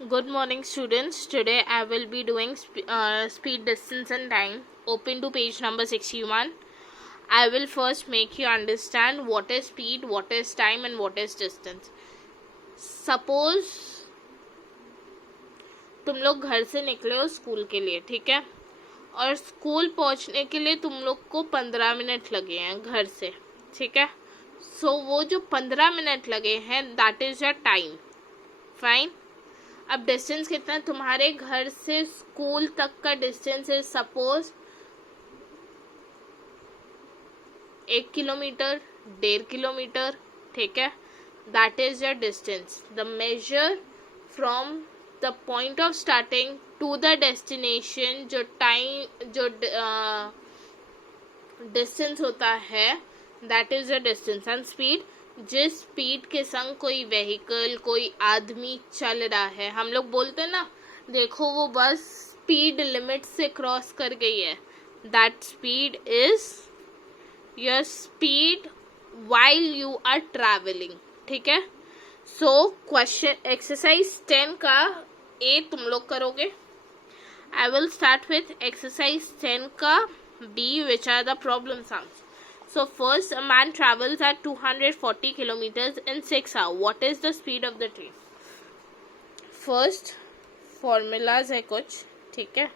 Good morning, students. Today I will be doing speed, distance, and time. Open to page number 61. I will first make you understand what is speed, what is time, and what is distance. Suppose तुम लोग घर से निकले हो school के लिए, ठीक है, और स्कूल पहुंचने के लिए तुम लोग को 15 मिनट लगे हैं घर से, ठीक है. सो वो जो 15 मिनट लगे हैं that is your time. Fine. अब डिस्टेंस कितना, तुम्हारे घर से स्कूल तक का डिस्टेंस है सपोज 1 किलोमीटर, 1.5 किलोमीटर, ठीक है. That is your distance. The measure from the point of starting to the destination, जो टाइम जो डिस्टेंस होता है that is your distance. And speed, जिस स्पीड के संग कोई व्हीकल, कोई आदमी चल रहा है. हम लोग बोलते हैं ना, देखो वो बस स्पीड लिमिट से क्रॉस कर गई है. That speed is your speed while you are travelling, ठीक है. सो क्वेश्चन एक्सरसाइज 10 का ए तुम लोग करोगे. I will start with exercise 10 का B, which are the problem sums. So first, a man travels at 240 kilometers in 6 hours. What is the speed of the train? First, formulas है कुछ, ठीक है.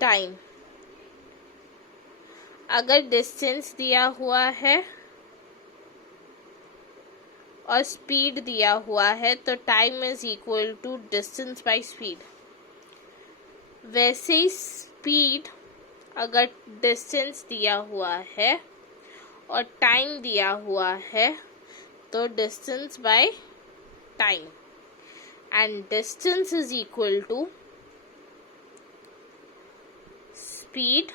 Time, अगर डिस्टेंस दिया हुआ है और स्पीड दिया हुआ है तो time is equal to distance by speed. वैसे ही स्पीड, अगर डिस्टेंस दिया हुआ है और टाइम दिया हुआ है तो distance by time. And distance is equal to speed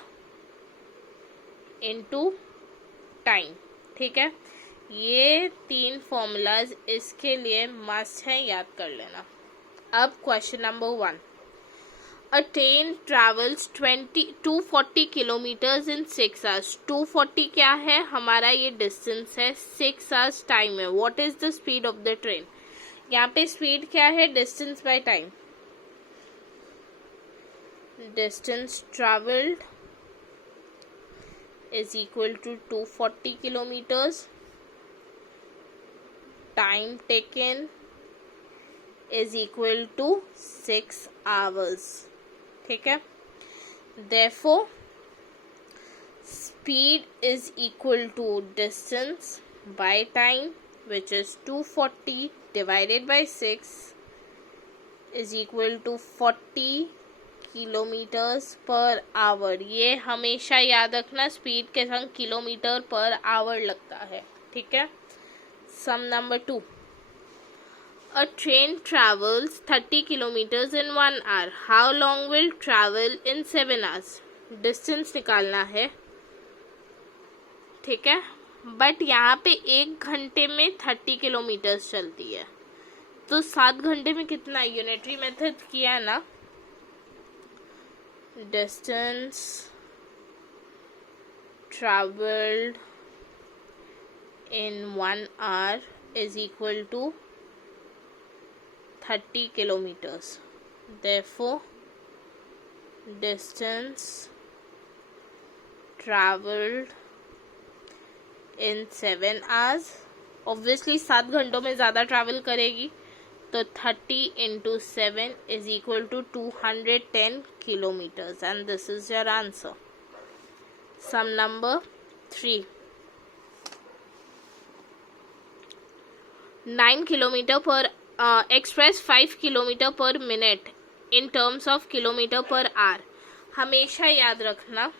into time, ठीक है. ये 3 फॉर्मूलाज इसके लिए मस्ट है, याद कर लेना. अब question number 1. A train travels 240 kilometers in 6 hours. 240 क्या है, हमारा ये डिस्टेंस है, 6 hours टाइम है. What is the speed of the train? यहाँ पे स्पीड क्या है, distance by time. Distance travelled is equal to 240 kilometers. Time taken is equal to 6 hours. ठीक है. Therefore, speed is equal to distance by time, which is 240 divided by 6 is equal to 40 kilometres per our. ये हमेशा याद रखना, speed के संग kilometre per our लगता है, ठीक है. Sum number 2. A train travels 30 kilometers in 1 hour. How long will travel in 7 hours? Distance निकालना है, ठीक है. बट यहाँ पे 1 घंटे में 30 किलोमीटर्स चलती है, तो 7 घंटे में कितना, यूनिटरी मेथड किया है ना. Distance traveled in 1 hour is equal to 30 kilometers. Therefore, distance traveled in 7 hours. Obviously 7 घंटों में ज़्यादा ट्रैवल करेगी, तो 30 into 7 is equal to 210 kilometers, and this is your answer. Sum number 3. 9 kilometer per express 5 kilometer per minute in terms of kilometer per hour. हमेशा याद रखना.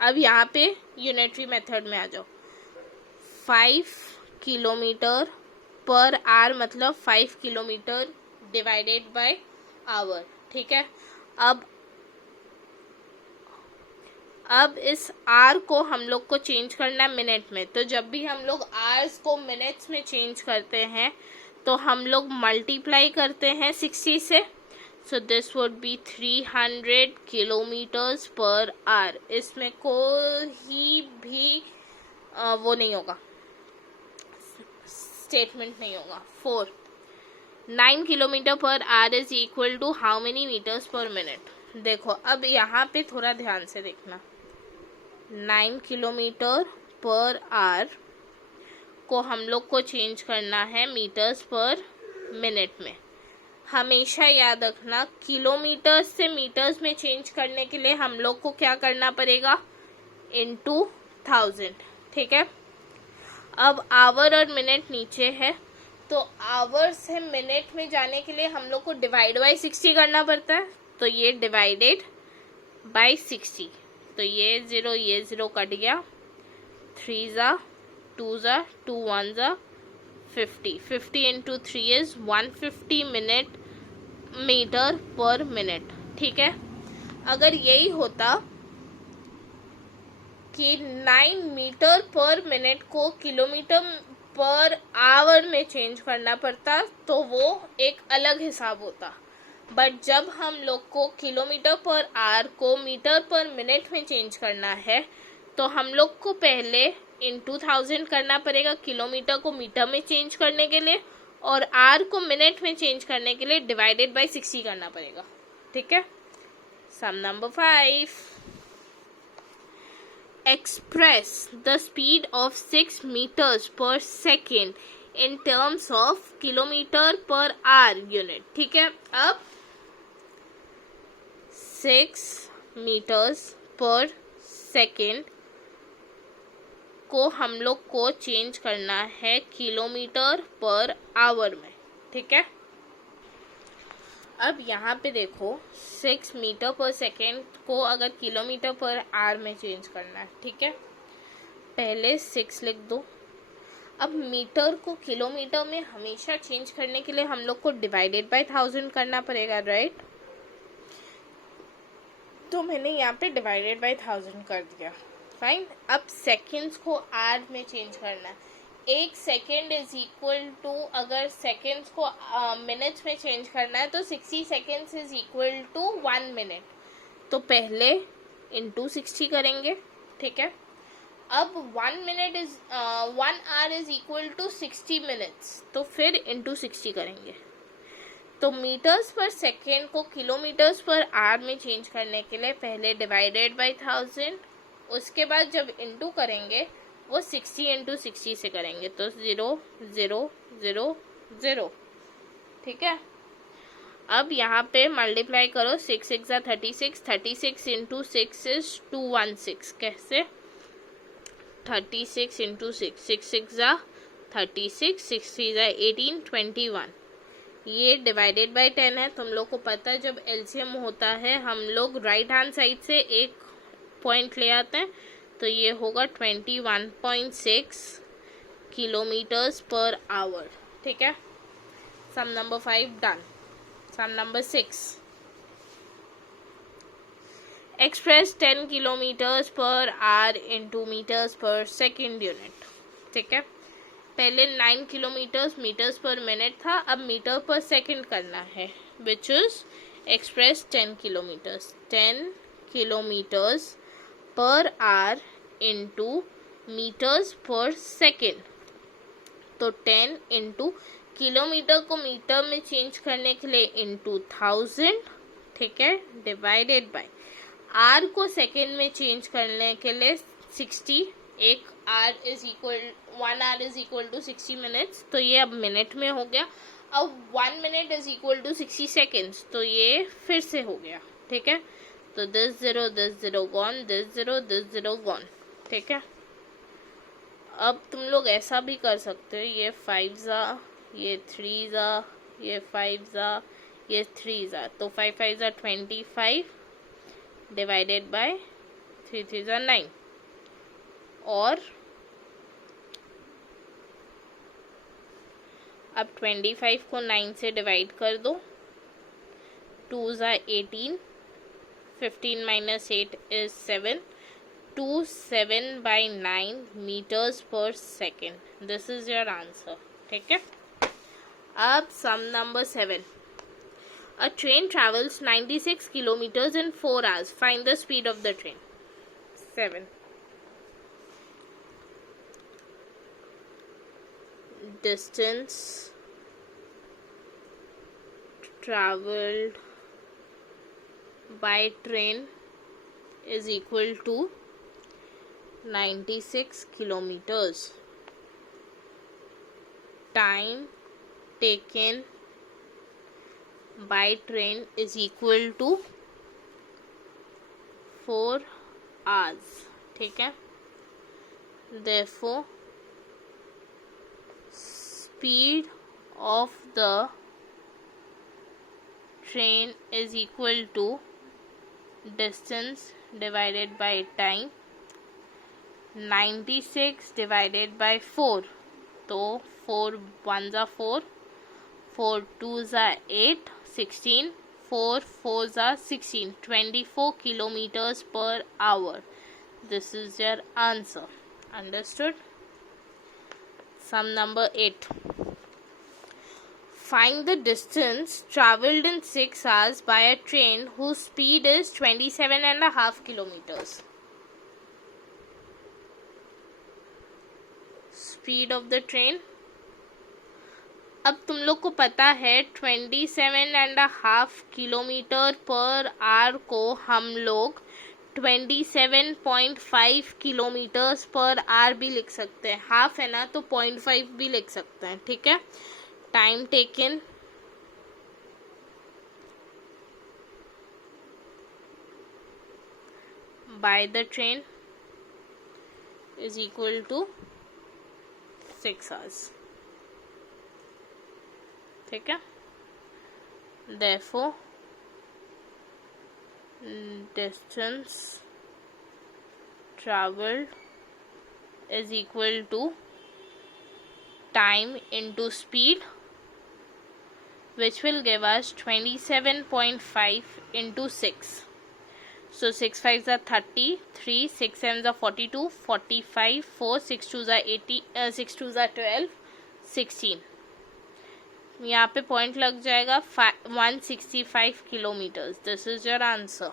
अब यहाँ पे यूनिटरी मेथड में आ जाओ. 5 किलोमीटर पर आवर मतलब 5 किलोमीटर डिवाइडेड बाय आवर, ठीक है. अब इस आर को हम लोग को चेंज करना है मिनट में. तो जब भी हम लोग आवर्स को मिनट्स में चेंज करते हैं तो हम लोग मल्टीप्लाई करते हैं 60 से. So this would be 300 kilometres per our. इसमें कोई भी वो नहीं होगा, स्टेटमेंट नहीं होगा। 4 9 kilometre per hour is equal to how many metres per minute. देखो अब यहाँ पे थोड़ा ध्यान से देखना, 9 किलोमीटर पर आवर को हम लोग को चेंज करना है मीटर्स पर मिनट में। हमेशा याद रखना, किलोमीटर से मीटर्स में चेंज करने के लिए हम लोग को क्या करना पड़ेगा, इनटू 1000, ठीक है। अब आवर और मिनट नीचे है, तो आवर से मिनट में जाने के लिए हम लोग को डिवाइड बाई 60 करना पड़ता है, तो ये डिवाइडेड बाई 60, तो ये 0 कट गया, 3 ज़ा 2 ज़ा 2 1 ज़ा 50, 50 into 3 is 150 metre per minute, ठीक है। अगर यही होता कि 9 मीटर पर मिनट को किलोमीटर पर आवर में चेंज करना पड़ता तो वो एक अलग हिसाब होता, बट जब हम लोग को किलोमीटर पर आवर को मीटर पर मिनट में चेंज करना है तो हम लोग को पहले इनटू 1000 करना पड़ेगा किलोमीटर को मीटर में चेंज करने के लिए, और आर को मिनट में चेंज करने के लिए डिवाइडेड बाई 60 करना पड़ेगा, ठीक है। Sum number 5, express the speed of 6 meters per second in terms of kilometer per hour unit, ठीक है। अब 6 meters per second को हम लोग को चेंज करना है किलोमीटर पर आवर में, ठीक है। अब यहाँ पे देखो 6 मीटर पर सेकेंड को अगर किलोमीटर पर आवर में चेंज करना है, ठीक है, पहले 6 लिख दो। अब मीटर को किलोमीटर में हमेशा चेंज करने के लिए हम लोग को डिवाइडेड बाय 1000 करना पड़ेगा, राइट। तो मैंने यहाँ पे डिवाइडेड बाय 1000 कर दिया, फाइन। अब सेकेंड्स को आवर में चेंज करना है, 1 सेकेंड इज इक्वल टू, अगर सेकेंड्स को मिनट्स में चेंज करना है तो 60 seconds is equal to 1 minute, तो पहले इंटू 60 करेंगे, ठीक है। अब 1 minute is 1 hour is equal to 60 minutes, तो फिर इंटू 60 करेंगे। तो मीटर्स पर सेकेंड को किलोमीटर्स पर आवर में चेंज करने के लिए पहले डिवाइडेड बाई 1000, उसके बाद जब इंटू करेंगे वो 60 इंटू 60 से करेंगे, तो 0 0 0 0, ठीक है। अब यहाँ पे मल्टीप्लाई करो, 6 6 ज़ा 36, 36 इंटू 6 इज 216, कैसे, 36 इंटू 6, 6 6 ज़ा 36, 6 3 ज़ा 18, 21, ये डिवाइडेड बाय 10 है। तुम लोग को पता है जब एलसीएम होता है हम लोग राइट हैंड साइड से एक पॉइंट ले आते हैं, तो ये होगा 21.6 किलोमीटर्स पर आवर, ठीक है। Sum number 5 done. Sum number 6, express 10 kilometres per hour into metres per second unit, ठीक है। पहले 9 किलोमीटर्स मीटर्स पर मिनट था, अब मीटर पर सेकेंड करना है, which is express 10 kilometres, 10 kilometres per hour into metres per second, तो 10 into kilometre को मीटर में चेंज करने के लिए इंटू 1000, ठीक है, डिवाइडेड बाय आर को सेकेंड में चेंज करने के लिए 60, 1 hour is equal 1 hour is equal to 60 minutes, तो ये अब मिनट में हो गया। अब 1 minute is equal to 60 seconds, तो ये फिर से हो गया, ठीक है। तो this 0 गॉन, this 0 गॉन, ठीक है। अब तुम लोग ऐसा भी कर सकते हो, ये 5 ज़ा, ये 3 ज़ा, ये 5 ज़ा, ये 3 ज़ा, तो 5 5 ज़ा 25 डिवाइडेड बाय 3 3 ज़ा 9, और अब 25 को 9 से डिवाइड कर दो, 2 ज़ा 18, 15 minus 8 is 7, 27/9 meters per second. This is your answer, ठीक है। अब sum number 7. A train travels 96 kilometers in 4 hours. Find the speed of the train. 7. distance traveled by train is equal to 96 kilometers. Time taken by train is equal to 4 hours. ठीक है. Therefore, speed of the train is equal to distance divided by time. 96 divided by 4. तो 4 1s are 4, 4 2s are 8, 16, 4 4s are 16, 24 kilometers per hour. This is your answer. Understood? Sum number 8. Find the distance traveled in 6 hours by a train whose speed is 27.5 kilometers. Speed of the train. अब तुम लोग को पता है 27.5 kilometre per our को हम लोग 27.5 kilometres per our भी लिख सकते हैं. हाफ है ना, तो 0.5 भी लिख सकते हैं. ठीक है. Time taken by the train is equal to 6 hours. ठीक है. Therefore, distance traveled is equal to time into speed, which will give us 27.5 into 6. So 6 5s are 30, 3 6 7s are 42, 45, 4 6 2s are 80, 6 2s are 12, 16. यहाँ पे point लग जाएगा 165 kilometres. This is your answer.